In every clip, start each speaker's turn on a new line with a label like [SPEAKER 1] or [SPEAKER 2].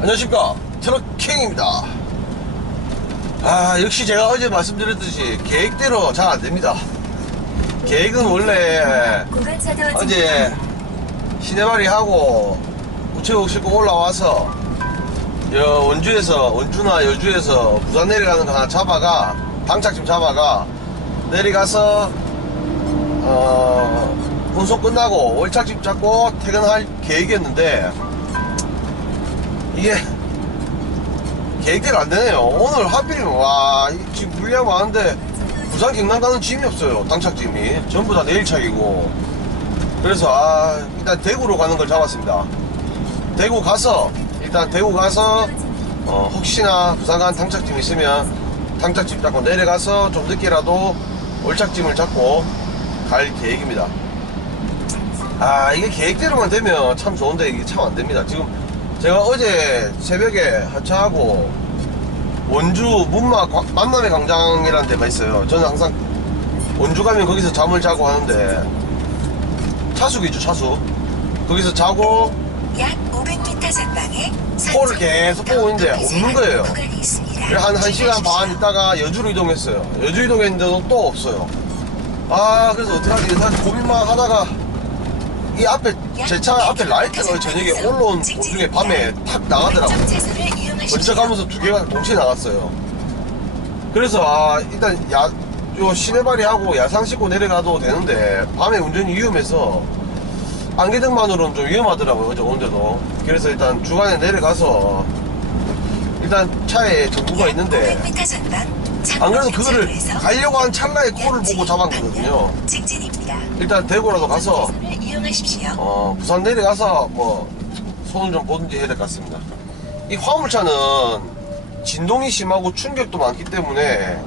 [SPEAKER 1] 안녕하십니까. 트럭킹입니다. 아 역시 제가 어제 말씀드렸듯이 계획대로 잘 안됩니다. 계획은 원래 어제 시내발이 하고 우체국 싣고 올라와서 여 원주에서 원주나 여주에서 부산 내려가는 거 하나 잡아가 당착점 잡아가. 내려가서 어 운송 끝나고 월착집 잡고 퇴근할 계획이었는데 이게 계획대로 안 되네요. 오늘 하필이면 와 이- 지금 물량 많은데 부산 경남 가는 짐이 없어요 당착짐이. 전부 다 내일 차이고. 그래서 아 일단 대구로 가는 걸 잡았습니다. 대구 가서 일단 대구 가서 어, 혹시나 부산 가는 당착짐 있으면 당착짐 잡고 내려가서 좀 늦게라도 월착짐을 잡고 갈 계획입니다. 아 이게 계획대로만 되면 참 좋은데 이게 참 안됩니다. 지금 제가 어제 새벽에 하차하고 원주 문마 과- 만남의 광장이라는 데가 있어요. 저는 항상 원주 가면 거기서 잠을 자고 하는데 차숙이죠 차숙. 거기서 자고
[SPEAKER 2] 약 500m 전방에
[SPEAKER 1] 폴을 계속 보고 있는데 없는 거예요. 한 1시간 반 있다가 여주로 이동했어요. 여주 이동했는데도 또 없어요. 아 그래서 어떡하지? 사실 고민만 하다가 이 앞에 제 차 앞에 라이트가 저녁에 올라온 도중에 밤에 탁 나가더라고요. 먼저 가면서 두 개가 동시에 나갔어요. 그래서 아 일단 야, 요 시내발이 하고 야상 싣고 내려가도 되는데 밤에 운전이 위험해서 안개등만으로는 좀 위험하더라고요. 어제 오는데도. 그래서 일단 주간에 내려가서 일단 차에 정부가 있는데 안 그래도 그거를 가려고 한 찰나에 콜을 보고 잡았거든요. 일단 대구라도 가서. 어, 부산 내려가서 뭐 손을 좀 보든지 해야 될 것 같습니다. 이 화물차는 진동이 심하고 충격도 많기 때문에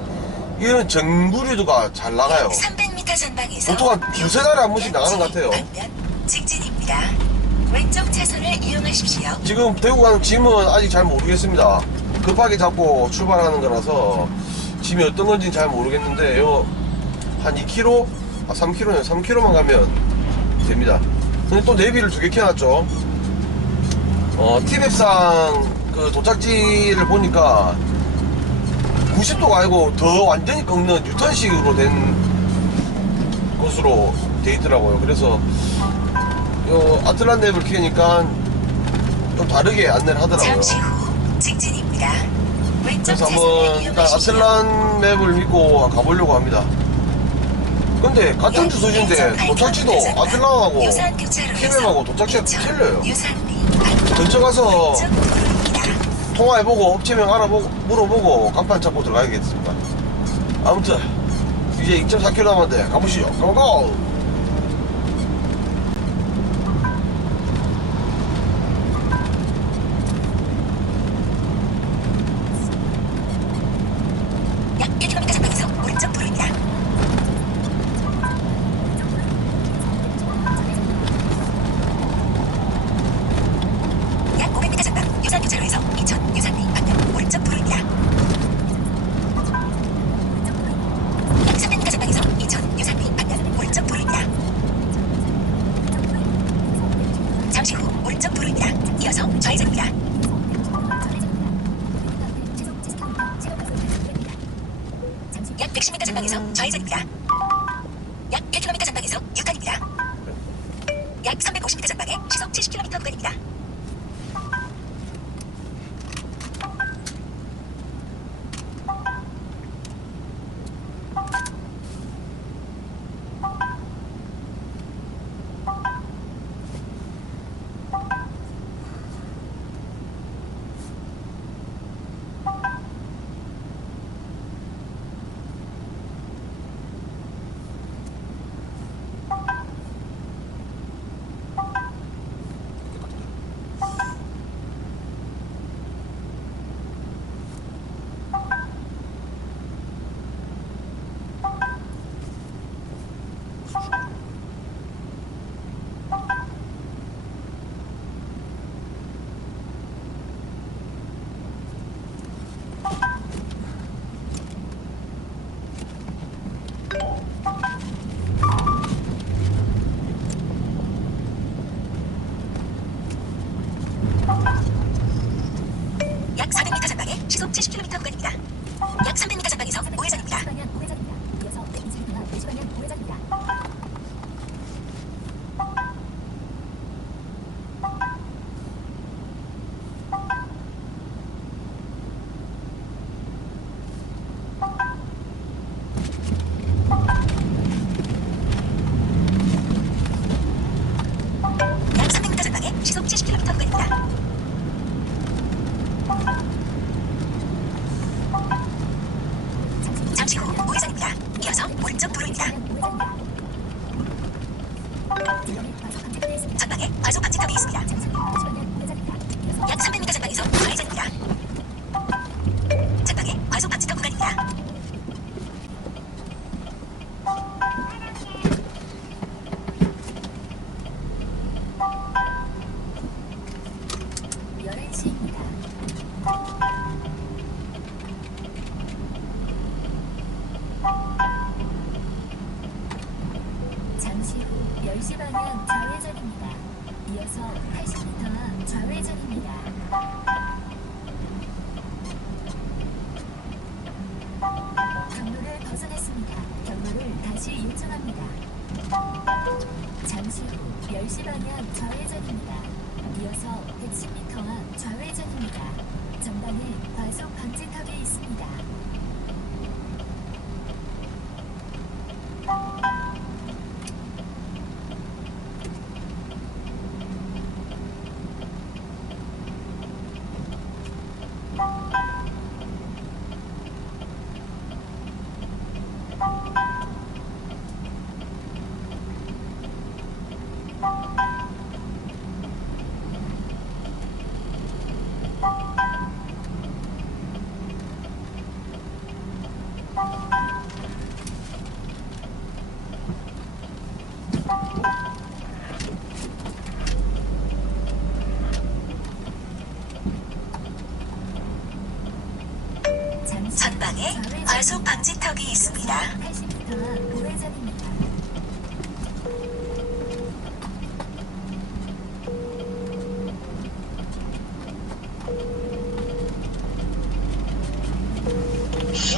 [SPEAKER 1] 이거는 정부류도가 잘 나가요.
[SPEAKER 2] 300m 전방에서
[SPEAKER 1] 보통 한 두세 달에 한 번씩 나가는 것 같아요.
[SPEAKER 2] 직진입니다. 왼쪽 차선을 이용하십시오.
[SPEAKER 1] 지금 대구 가는 짐은 아직 잘 모르겠습니다. 급하게 잡고 출발하는 거라서 짐이 어떤 건지는 잘 모르겠는데 요한 2km, 아 3km네 3km만 가면 됩니다. 근데 또 내비를 두 개 켜놨죠. 어 티맵상 그 도착지를 보니까 90도가 아니고 더 완전히 꺾는 유턴식으로 된 곳으로 돼 있더라고요. 그래서 요 아틀란 맵을 키우니까 좀 다르게 안내를 하더라고요.
[SPEAKER 2] 잠시 후 직진입니다. 왼쪽
[SPEAKER 1] 그래서 한번 일단. 아틀란 맵을 믿고 가보려고 합니다. 근데 같은 주소지인데 도착지도 아틀란하고 티맵하고 도착지가 틀려요.
[SPEAKER 2] 유산리
[SPEAKER 1] 근처 가서. 통화해보고 업체명 알아보고 물어보고 간판 잡고 들어가야겠습니다. 아무튼 이제 2.4km 남았는데 가보시죠. 고고!
[SPEAKER 2] 이어서 좌회전입니다. 약 110m 전방에서
[SPEAKER 3] 좌회전입니다.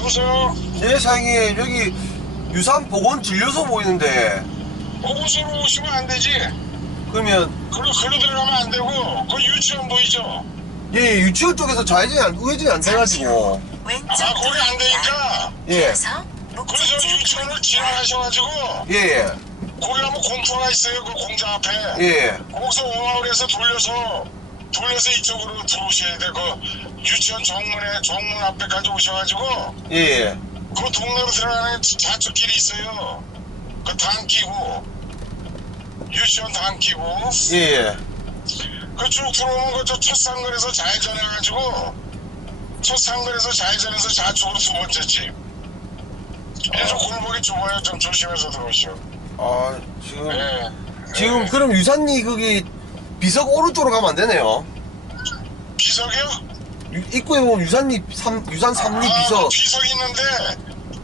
[SPEAKER 4] 여보세요?
[SPEAKER 1] 네 사장님 여기 유산 보건 진료소 보이는데
[SPEAKER 4] 보고서로 오시면 안 되지.
[SPEAKER 1] 그러면
[SPEAKER 4] 그리고 글로 들어가면 안 되고, 그 유치원 보이죠?
[SPEAKER 1] 예 유치원 쪽에서 좌회전이 안, 우회전이 안 돼가지고
[SPEAKER 2] 왼쪽
[SPEAKER 4] 아, 거기 안. 되니까.
[SPEAKER 1] 예
[SPEAKER 4] 그래서 유치원을. 지나가셔가지고,
[SPEAKER 1] 예,
[SPEAKER 4] 거기 가면 공터가 있어요, 그 공장 앞에.
[SPEAKER 1] 예, 예.
[SPEAKER 4] 거기서 오마을에서 돌려서, 돌려서 이쪽으로 들어오셔야 돼. 그 유치원 정문에, 정문 앞에까지 오셔가지고,
[SPEAKER 1] 예, 예.
[SPEAKER 4] 그 동네로 들어가는 좌측 길이 있어요. 그단 끼고, 유치원 단 끼고,
[SPEAKER 1] 예, 예.
[SPEAKER 4] 그쭉 들어오면 그저 첫 상근에서 좌회전해가지고 첫 상근에서 좌회전해서 좌측으로 두 번째 집. 그래서 골목이 좁아요. 좀 조심해서 들어오시오.
[SPEAKER 1] 아 지금
[SPEAKER 4] 예.
[SPEAKER 1] 지금
[SPEAKER 4] 예.
[SPEAKER 1] 그럼 유산리 거기 비석 오른쪽으로 가면 안 되네요.
[SPEAKER 4] 비석이요?
[SPEAKER 1] 유- 입구에 보면 유산리 삼 유산 삼리
[SPEAKER 4] 아,
[SPEAKER 1] 비석.
[SPEAKER 4] 그 비석 있는데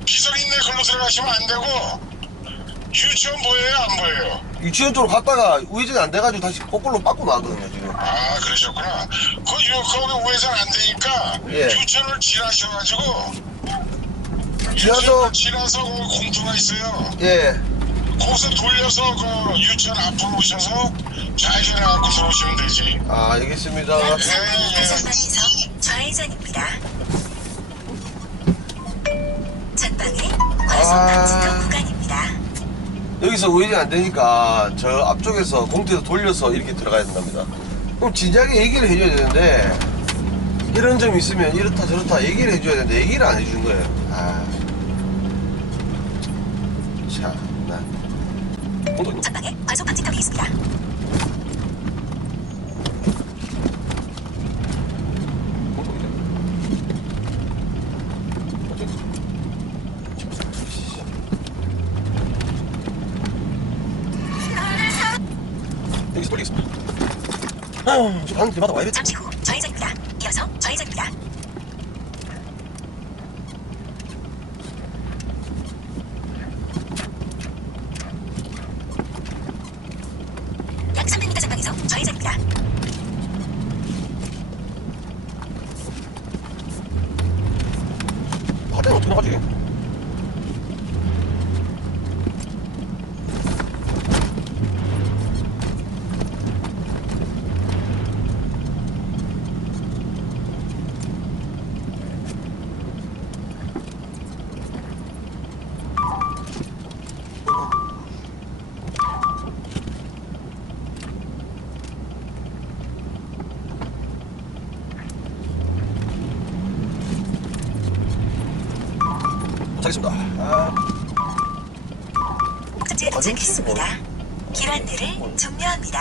[SPEAKER 4] 비석 있네 글로 들어가시면 안 되고 유치원 보여요 안 보여요?
[SPEAKER 1] 유치원 쪽으로 갔다가 우회전이 안 돼가지고 다시 거꾸로 빠꾸 나거든요 지금.
[SPEAKER 4] 아 그러셨구나. 그 유, 거기 우회전 안 되니까
[SPEAKER 1] 예.
[SPEAKER 4] 유치원을 지나셔가지고
[SPEAKER 1] 지나서-
[SPEAKER 4] 유치원을 지나서 공터가 있어요.
[SPEAKER 1] 예.
[SPEAKER 4] 거기서 돌려서 그 유치원 앞으로 오셔서 좌회전해갖고 들어오시면 되지.
[SPEAKER 1] 아 알겠습니다.
[SPEAKER 2] 약
[SPEAKER 4] 예,
[SPEAKER 2] 300m
[SPEAKER 4] 예.
[SPEAKER 2] 전방에서 좌회전입니다. 전방에 과속
[SPEAKER 1] 아.
[SPEAKER 2] 방지턱 구간입니다.
[SPEAKER 1] 여기서 우회전이 안 되니까 저 앞쪽에서 공터에서 돌려서 이렇게 들어가야 된답니다. 그럼 진작에 얘기를 해줘야 되는데 이런 점이 있으면 이렇다 저렇다 얘기를 해줘야 되는데 얘기를 안 해주는 거예요. 아. 참, 나. 공터
[SPEAKER 2] 전방에 과속 방지턱이 있습니다.
[SPEAKER 1] 여기서 돌리겠습니다. 어, 저 방금 길마다 와야겠다.
[SPEAKER 2] 잠시 후 좌회전입니다. 이어서 좌회전입니다. 약 300m 전방에서 좌회전입니다.
[SPEAKER 1] 갈 때는 어떻게 나가지? 도착했습니다. 아,
[SPEAKER 2] 목적지에 도착했습니다. 길 안내를 종료합니다.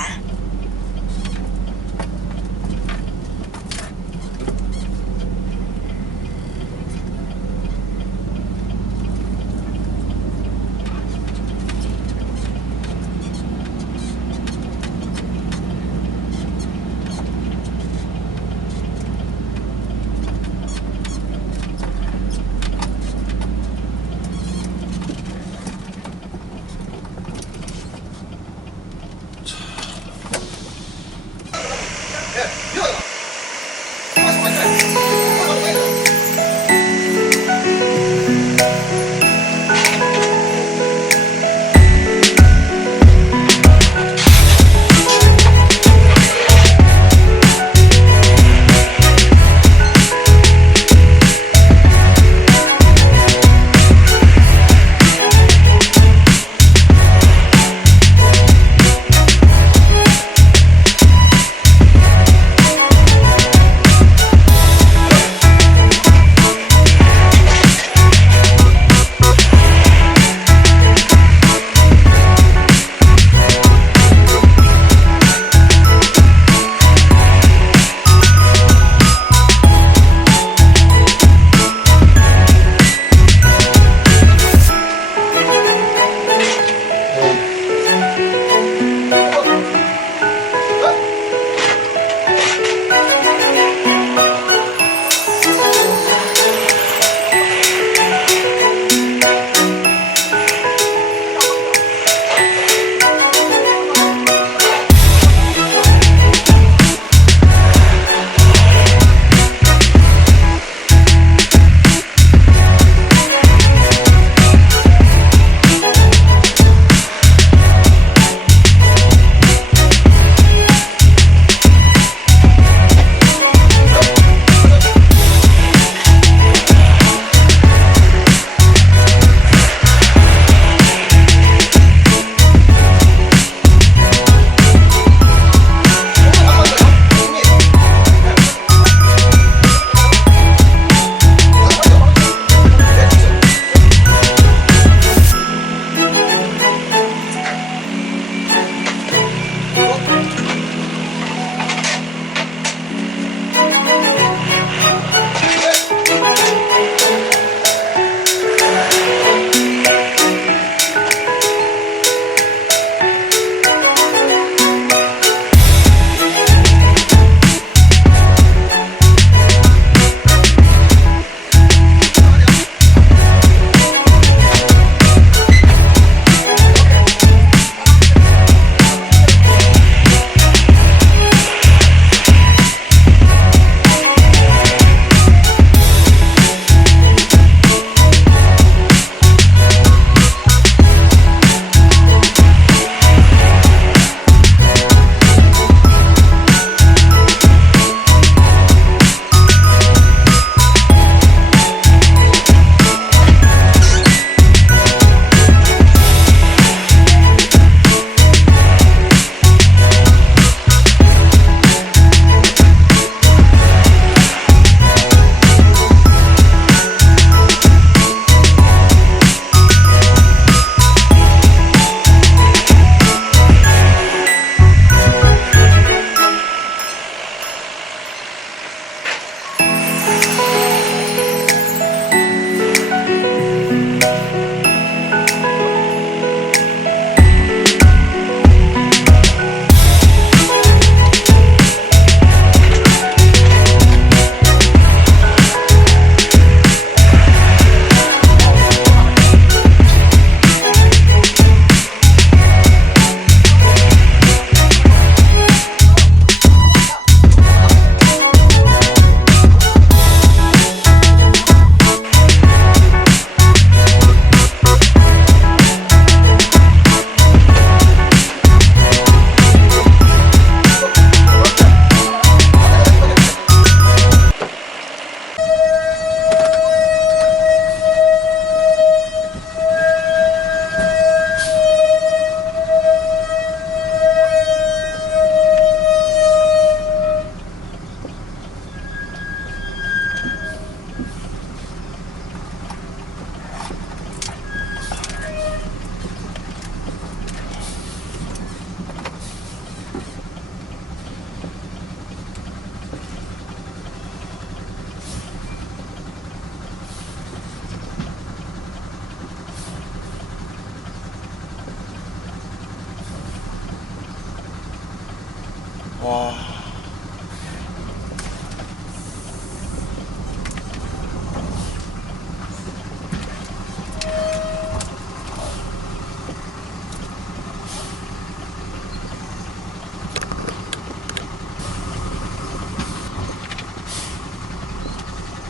[SPEAKER 2] 와.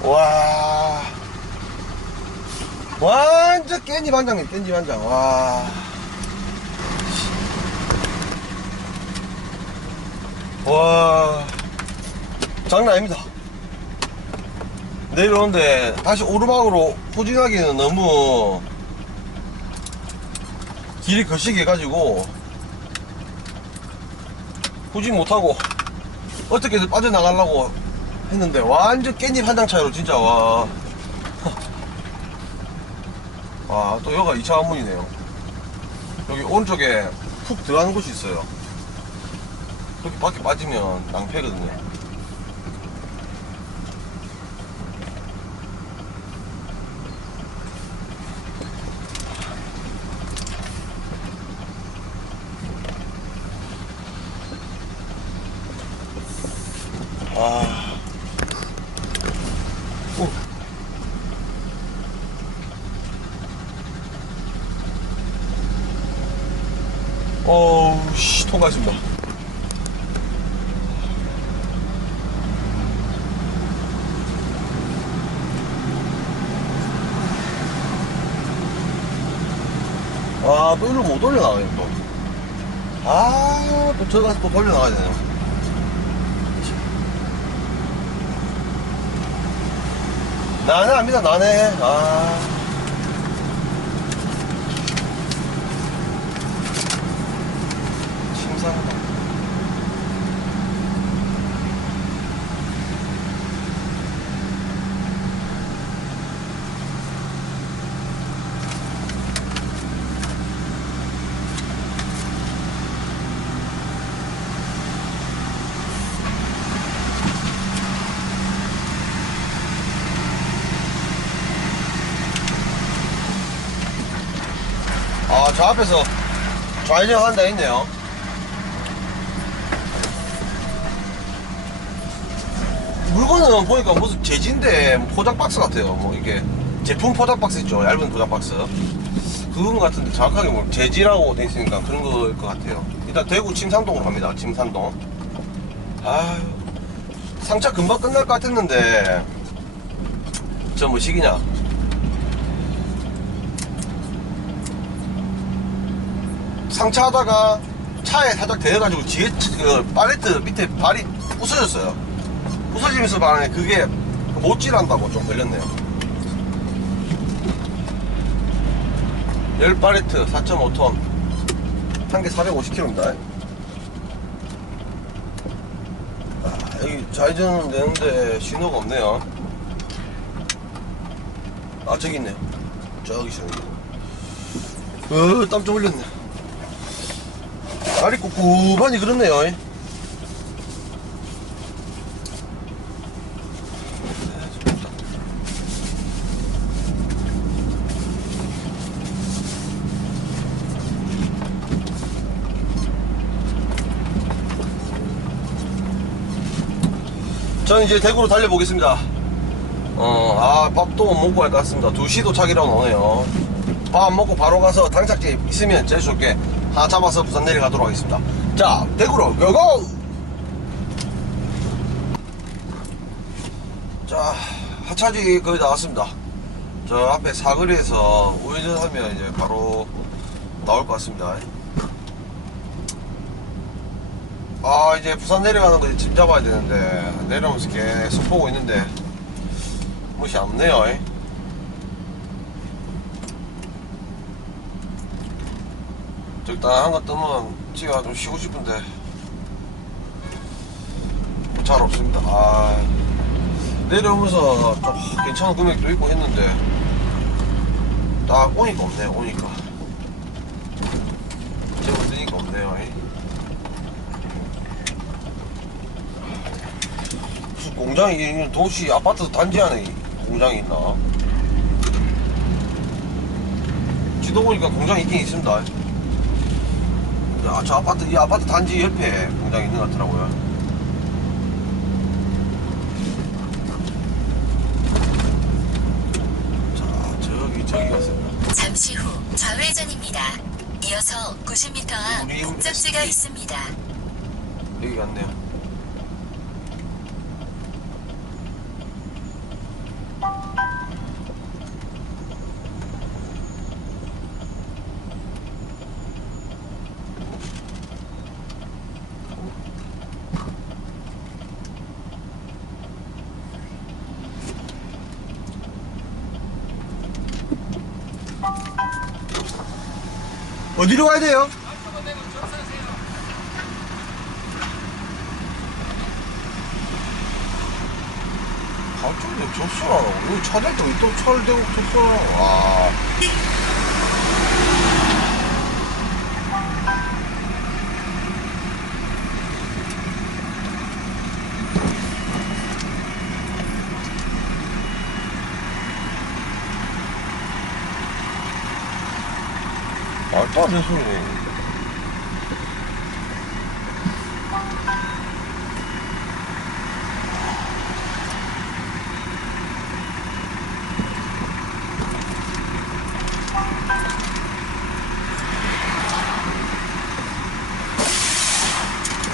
[SPEAKER 2] 와.
[SPEAKER 1] 완전 깻잎 한 장이에요 깻잎 한장. 와. 와, 장난 아닙니다. 내려오는데 다시 오르막으로 후진하기는 너무 길이 거시기 해가지고 후진 못하고 어떻게든 빠져나가려고 했는데 완전 깻잎 한 장 차이로 진짜 와. 아, 또 여기가 2차 관문이네요. 여기 오른쪽에 푹 들어가는 곳이 있어요. 거기 밖에 빠지면 낭패거든요. 아. 오. 어우, 씨, 통과했습니다. 아, 또 이리로 못 올려나가네, 또. 아, 또 들어가서 또 돌려나가야 되네요. 나네 압니다, 나네. 아. 심상하다. 아, 저 앞에서 좌회전 한다 했네요. 물건은 보니까 무슨 뭐 포장 박스 같아요. 뭐 이게 제품 포장 박스 있죠. 얇은 포장 박스. 그건 같은데 정확하게 뭐 재지라고 돼 있으니까 그런 거일 것 같아요. 일단 대구 침산동으로 갑니다. 침산동. 아유, 상차 금방 끝날 것 같았는데 저 뭐 시기냐? 상차하다가 차에 살짝 대여가지고 뒤에 그 팔레트 밑에 발이 부서졌어요. 부서지면서 말하네 그게 못질한다고 좀 걸렸네요. 열 팔레트 4.5톤 한 개 450kg입니다. 아, 여기 좌회전은 되는데 신호가 없네요. 아 저기 있네요. 저기 신호. 어, 땀좀 흘렸네. 다리 꿉꿉하니 그렇네요. 이. 저는 이제 대구로 달려보겠습니다. 어, 아, 밥도 못 먹고 갈 것 같습니다. 2시 도착이라고 나오네요. 밥 먹고 바로 가서 당착지 있으면 제일 좋게 하나 잡아서 부산 내려가도록 하겠습니다. 자, 대구로 고고! 자, 하차지 거의 다 왔습니다. 저 앞에 사거리에서 우회전하면 이제 바로 나올 것 같습니다. 아, 이제 부산 내려가는 거짐 잡아야 되는데, 내려오면서 계속 보고 있는데, 무시 없네요. 적당한 거 뜨면 지가 좀 쉬고 싶은데 잘 없습니다. 아 내려오면서 좀 괜찮은 금액도 있고 했는데 딱 오니까 없네요. 오니까 뜨니까 없네요. 이. 무슨 공장이 도시 아파트 단지 안에 공장이 있나? 지도 보니까 공장이 있긴 있습니다. 야, 저 아파트, 이 아파트 단지 옆에 공장이 있는 것 같더라고요. 자, 저기, 저기 갔습니다.
[SPEAKER 2] 잠시 후 좌회전입니다. 이어서 90m 앞
[SPEAKER 1] 우리
[SPEAKER 2] 목적지가. 있습니다.
[SPEAKER 1] 여기 갔네요. 어디로 가야 돼요? 갑자기 접수하라고 여기 때또 차를 대고 접수하라고 와 말도 안 소리네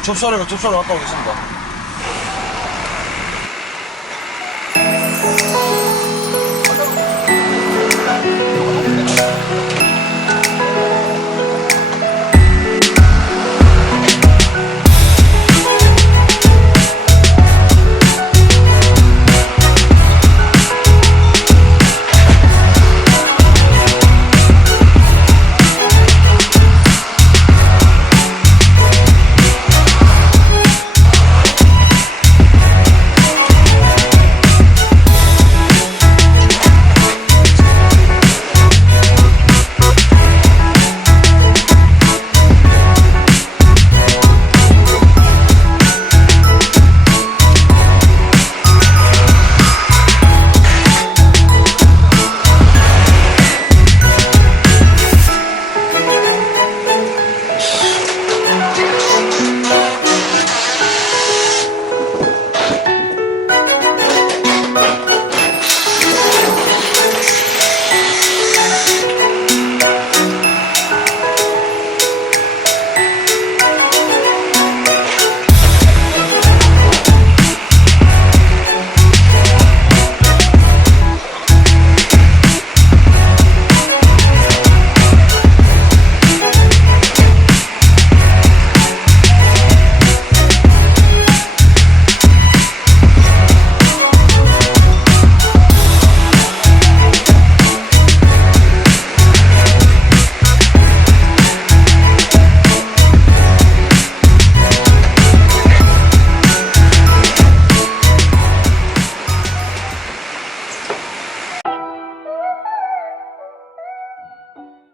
[SPEAKER 1] 접수하려면 접수하러 갔다 오겠습니다